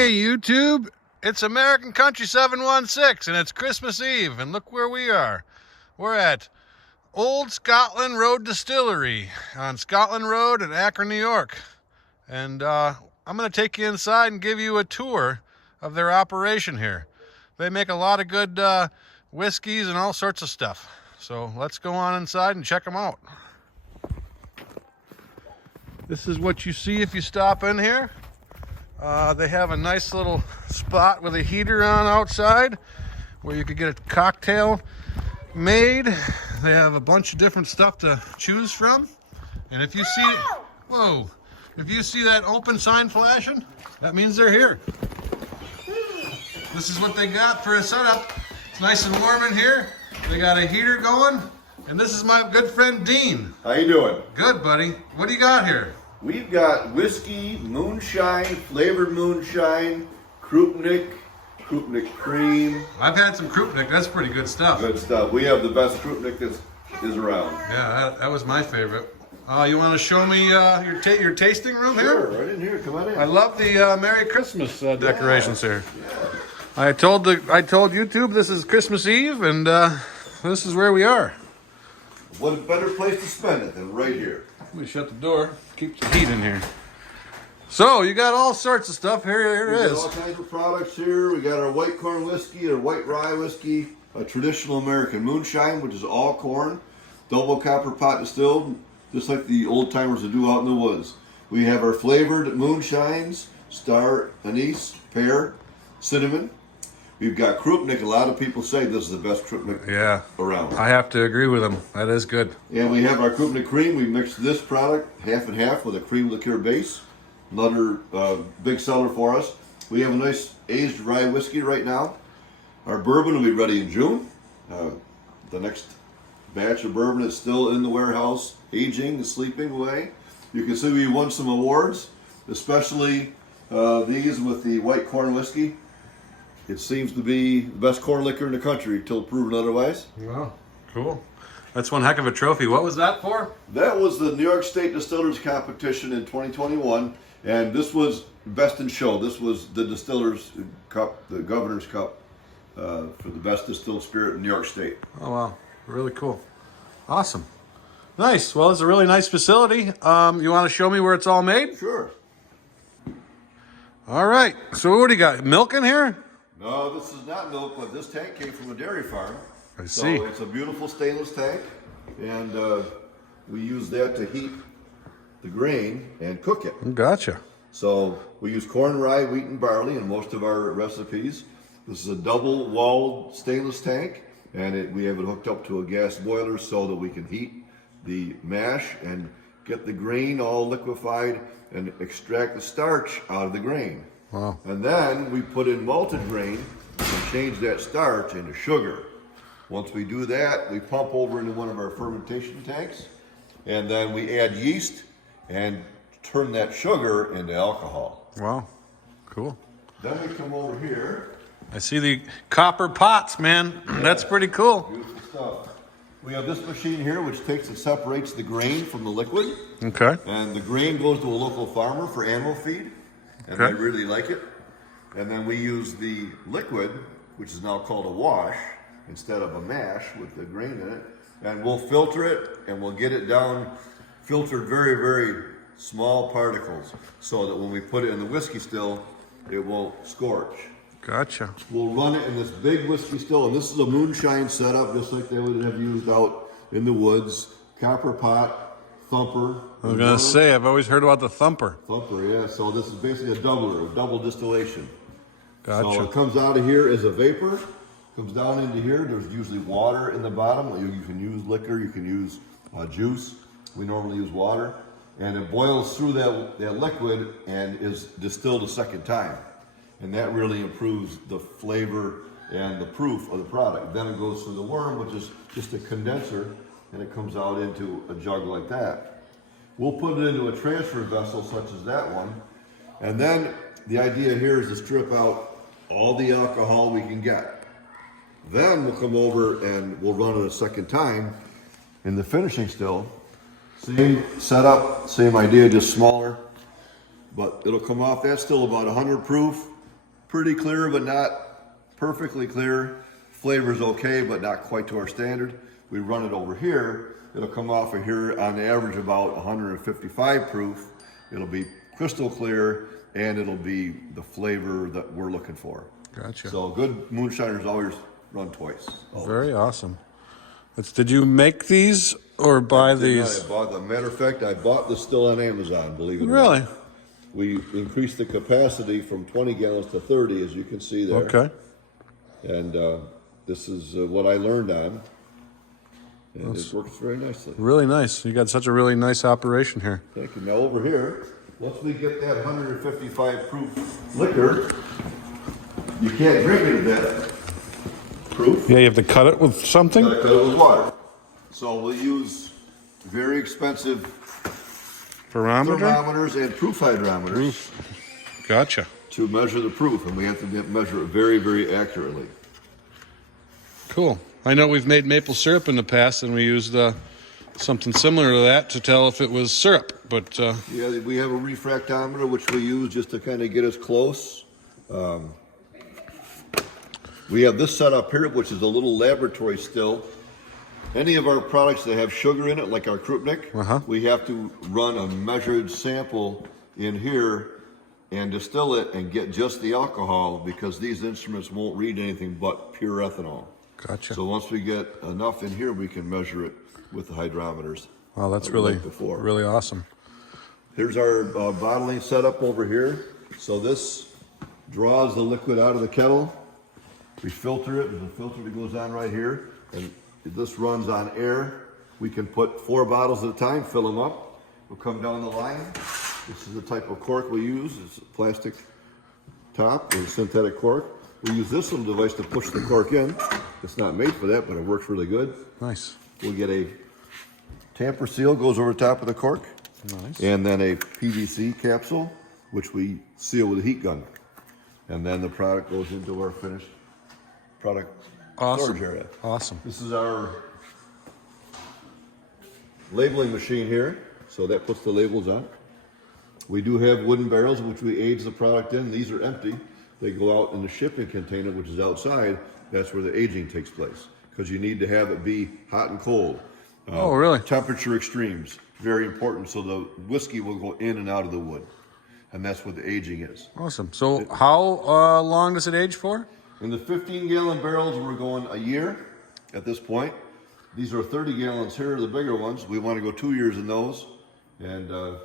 Hey YouTube, it's American Country 716 and it's Christmas Eve, and look where we are. We're at Old Scotland Road Distillery on Scotland Road in Akron, New York. And I'm going to take you inside and give you a tour of their operation here. They make a lot of good whiskeys and all sorts of stuff. So let's go on inside and check them out. This is what you see if you stop in here. They have a nice little spot with a heater on outside where you could get a cocktail made. They have a bunch of different stuff to choose from. And if you see, whoa, if you see that open sign flashing, that means they're here. This is what they got for a setup. It's nice and warm in here. They got a heater going. And this is my good friend Dean. How you doing? Good, buddy. What do you got here? We've got whiskey, moonshine, flavored moonshine, Krupnik cream. I've had some Krupnik. That's pretty good stuff. Good stuff. We have the best Krupnik that is around. Yeah, that was my favorite. You want to show me your tasting room here? Sure, right in here. Come on in. I love the Merry Christmas decorations here. Yeah. I told YouTube this is Christmas Eve, and this is where we are. What a better place to spend it than right here. Let me shut the door. Keep the heat in here. So you got all sorts of stuff here. Here it is. All kinds of products here. We got our white corn whiskey, our white rye whiskey, a traditional American moonshine, which is all corn, double copper pot distilled, just like the old timers would do out in the woods. We have our flavored moonshines, star anise, pear, cinnamon. We've got Krupnik. A lot of people say this is the best Krupnik around. I have to agree with them. That is good. And we have our Krupnik cream. We mixed this product half and half with a cream liqueur base. Another big seller for us. We have a nice aged rye whiskey right now. Our bourbon will be ready in June. The next batch of bourbon is still in the warehouse, aging and sleeping away. You can see we won some awards, especially these with the white corn whiskey. It seems to be the best corn liquor in the country till proven otherwise. Wow, cool. That's one heck of a trophy. What was that for? That was the New York State Distillers Competition in 2021, and this was Best in Show. This was the Distillers Cup, the Governor's Cup, for the best distilled spirit in New York State. Oh, wow. Really cool. Awesome. Nice. Well, it's a really nice facility. You want to show me where it's all made? Sure. All right. So what do you got? Milk in here? No, this is not milk, but this tank came from a dairy farm. I see. So it's a beautiful stainless tank, and we use that to heat the grain and cook it. Gotcha. So we use corn, rye, wheat, and barley in most of our recipes. This is a double-walled stainless tank, and we have it hooked up to a gas boiler so that we can heat the mash and get the grain all liquefied and extract the starch out of the grain. Wow. And then we put in malted grain and change that starch into sugar. Once we do that, we pump over into one of our fermentation tanks, and then we add yeast and turn that sugar into alcohol. Wow. Cool. Then we come over here. I see the copper pots, man. Yeah. That's pretty cool. Beautiful stuff. We have this machine here which takes and separates the grain from the liquid. Okay. And the grain goes to a local farmer for animal feed. And they really like it. And then we use the liquid, which is now called a wash, instead of a mash with the grain in it. And we'll filter it, and we'll get it down, filtered very, very small particles, so that when we put it in the whiskey still, it won't scorch. Gotcha. We'll run it in this big whiskey still, and this is a moonshine setup, just like they would have used out in the woods. Copper pot, thumper. I was going to say, I've always heard about the thumper. Thumper, yeah. So this is basically a doubler, a double distillation. Gotcha. So it comes out of here as a vapor, comes down into here. There's usually water in the bottom. You can use liquor, you can use juice. We normally use water. And it boils through that liquid and is distilled a second time. And that really improves the flavor and the proof of the product. Then it goes through the worm, which is just a condenser, and it comes out into a jug like that. We'll put it into a transfer vessel such as that one, and then the idea here is to strip out all the alcohol we can get. Then we'll come over and we'll run it a second time in the finishing still. Same setup, same idea, just smaller, but it'll come off. That's still about 100 proof, pretty clear, but not perfectly clear. Flavor's okay, but not quite to our standard. We run it over here. It'll come off of here on average about 155 proof. It'll be crystal clear, and it'll be the flavor that we're looking for. Gotcha. So good moonshiners always run twice. Always. Very awesome. Did you make these or buy these? I bought them. Matter of fact, I bought this still on Amazon, believe it or not. Really? We increased the capacity from 20 gallons to 30, as you can see there. Okay. And this is what I learned on. And it works very nicely. Really nice. You got such a really nice operation here. Thank you. Now over here, once we get that 155 proof liquor, you can't drink it at that proof. Yeah, you have to cut it with something? Gotta cut it with water. So we'll use very expensive thermometers and proof hydrometers. Gotcha. To measure the proof, and we have to measure it very, very accurately. Cool. I know we've made maple syrup in the past, and we used something similar to that to tell if it was syrup. But yeah, we have a refractometer which we use just to kind of get us close. We have this set up here, which is a little laboratory still. Any of our products that have sugar in it, like our Krupnik, we have to run a measured sample in here and distill it and get just the alcohol, because these instruments won't read anything but pure ethanol. Gotcha. So once we get enough in here, we can measure it with the hydrometers. Wow, that's really awesome. Here's our bottling setup over here. So this draws the liquid out of the kettle. We filter it. There's a filter that goes on right here. And this runs on air. We can put 4 bottles at a time, fill them up. We'll come down the line. This is the type of cork we use. It's a plastic top or synthetic cork. We use this little device to push the cork in. It's not made for that, but it works really good. Nice. We'll get a tamper seal, goes over the top of the cork. Nice. And then a PVC capsule, which we seal with a heat gun. And then the product goes into our finished product storage area. Awesome. This is our labeling machine here. So that puts the labels on. We do have wooden barrels, which we age the product in. These are empty. They go out in the shipping container, which is outside. That's where the aging takes place, because you need to have it be hot and cold. Oh, really? Temperature extremes, very important. So the whiskey will go in and out of the wood, and that's what the aging is. Awesome. So how long does it age for? In the 15-gallon barrels, we're going a year at this point. These are 30 gallons here, the bigger ones. We want to go 2 years in those. And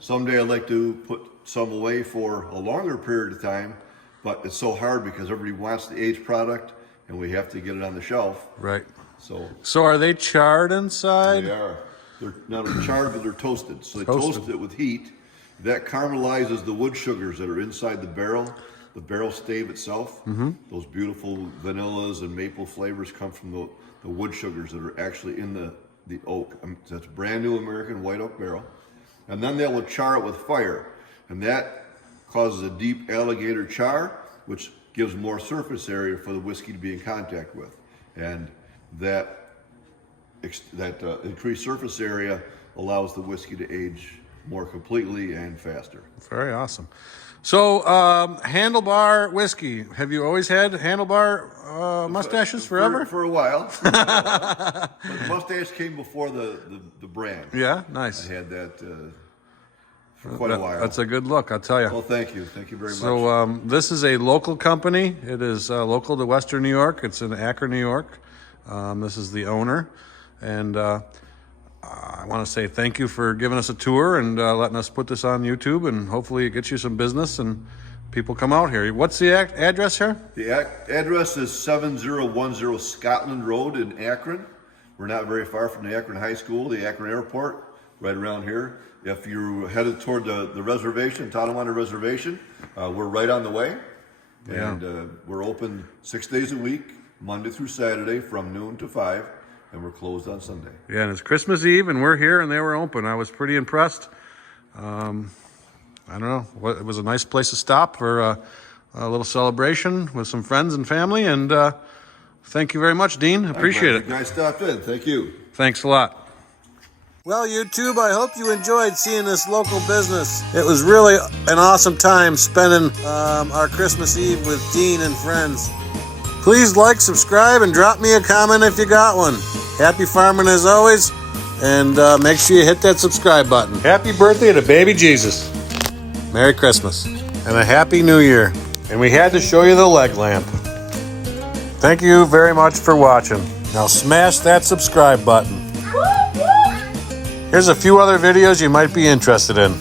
someday I'd like to put some away for a longer period of time, but it's so hard because everybody wants the aged product and we have to get it on the shelf. Right. So are they charred inside? They are. They're not charred, but they're toasted. So they toast it with heat. That caramelizes the wood sugars that are inside the barrel stave itself. Those beautiful vanillas and maple flavors come from the wood sugars that are actually in the oak. That's brand new American white oak barrel. And then they will char it with fire. And that causes a deep alligator char, which gives more surface area for the whiskey to be in contact with. And that increased surface area allows the whiskey to age more completely and faster. Very awesome. So, Handlebar whiskey. Have you always had handlebar mustaches forever? For a while. But the mustache came before the brand. Yeah, nice. I had that for quite a while. That's a good look, I'll tell you. Well, thank you. Thank you very much. So, this is a local company. It is local to Western New York. It's in Akron, New York. This is the owner. And I want to say thank you for giving us a tour and letting us put this on YouTube, and hopefully it gets you some business and people come out here. What's the address here? The address is 7010 Scotland Road in Akron. We're not very far from the Akron High School, the Akron Airport, right around here. If you're headed toward the reservation, Tonawanda Reservation, we're right on the way. Yeah. And we're open 6 days a week, Monday through Saturday from noon to 5. And we're closed on Sunday. Yeah, and it's Christmas Eve, and we're here, and they were open. I was pretty impressed. I don't know. It was a nice place to stop for a little celebration with some friends and family, and thank you very much, Dean. Appreciate it. You guys stopped in. Thank you. Thanks a lot. Well, YouTube, I hope you enjoyed seeing this local business. It was really an awesome time spending our Christmas Eve with Dean and friends. Please like, subscribe, and drop me a comment if you got one. Happy farming as always, and make sure you hit that subscribe button. Happy birthday to baby Jesus. Merry Christmas, and a Happy New Year. And we had to show you the leg lamp. Thank you very much for watching. Now smash that subscribe button. Here's a few other videos you might be interested in.